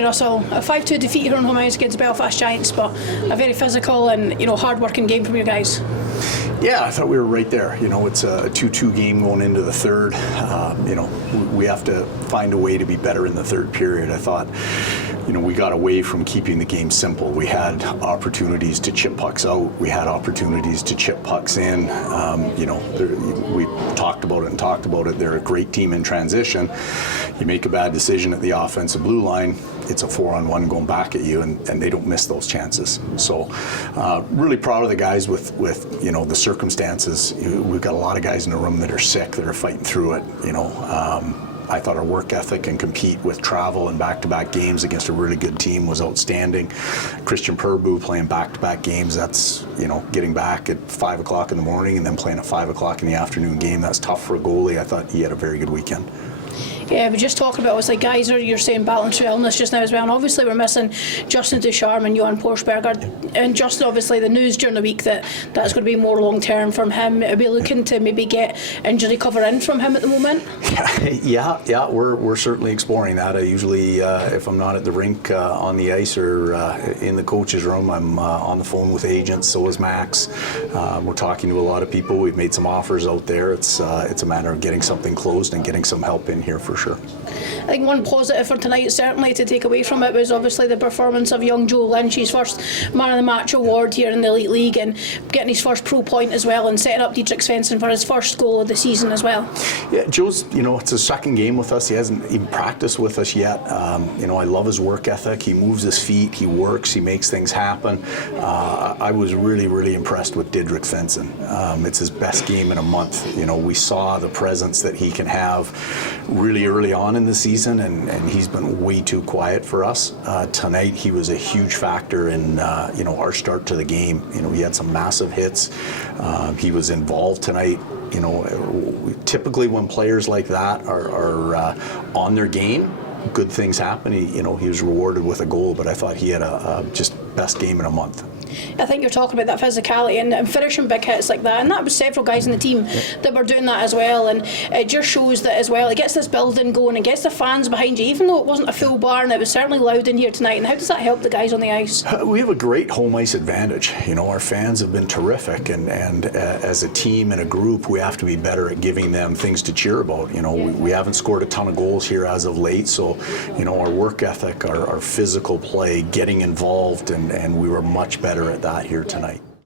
me, Russell. A 5-2 defeat here on home ice against Belfast Giants, but a very physical and hard-working game from you guys. Yeah, I thought we were right there. It's a 2-2 game going into the third. We have to find a way to be better in the third period. I thought, we got away from keeping the game simple. We had opportunities to chip pucks out. We had opportunities to chip pucks in. We talked about it. They're a great team in transition. You make a bad decision at the offensive blue line, it's a 4-on-1 going back at you, and they don't miss those chances. So really proud of the guys with the circumstances. We've got a lot of guys in the room that are sick, that are fighting through it. I thought our work ethic and compete with travel and back-to-back games against a really good team was outstanding. Christian Purbu playing back-to-back games, that's, getting back at 5 o'clock in the morning and then playing a 5 o'clock in the afternoon game. That's tough for a goalie. I thought he had a very good weekend. Yeah, we just talking about, obviously, guys you're saying battling through illness just now as well, and obviously we're missing Justin Ducharme and Johan Forsberg, and Justin, obviously the news during the week that's going to be more long term from him. Are we looking to maybe get injury cover in from him at the moment? Yeah, we're certainly exploring that. I usually, if I'm not at the rink on the ice or in the coach's room, I'm on the phone with agents. So is Max. We're talking to a lot of people. We've made some offers out there. It's a matter of getting something closed and getting some help in here for sure. I think one positive for tonight, certainly to take away from it, was obviously the performance of young Joe Lynch, his first Man of the Match award here in the Elite League, and getting his first pro point as well, and setting up Dietrich Svensson for his first goal of the season as well. Yeah, Joe's, it's his second game with us. He hasn't even practiced with us yet. I love his work ethic. He moves his feet, he works, he makes things happen. I was really, really impressed with Dietrich Svensson. It's his best game in a month. We saw the presence that he can have really early on in the season, and he's been way too quiet for us. Tonight he was a huge factor in our start to the game. He had some massive hits. He was involved tonight. Typically when players like that are on their game, good things happen. He was rewarded with a goal, but I thought he had a just best game in a month. I think you're talking about that physicality and finishing big hits like that, and that was several guys in the team that were doing that as well, and it just shows that as well. It gets this building going and gets the fans behind you, even though it wasn't a full barn. It was certainly loud in here tonight. And how does that help the guys on the ice? We have a great home ice advantage. Our fans have been terrific, and as a team and a group, we have to be better at giving them things to cheer about. We haven't scored a ton of goals here as of late, so our work ethic, our physical play, getting involved, and we were much better at that here tonight.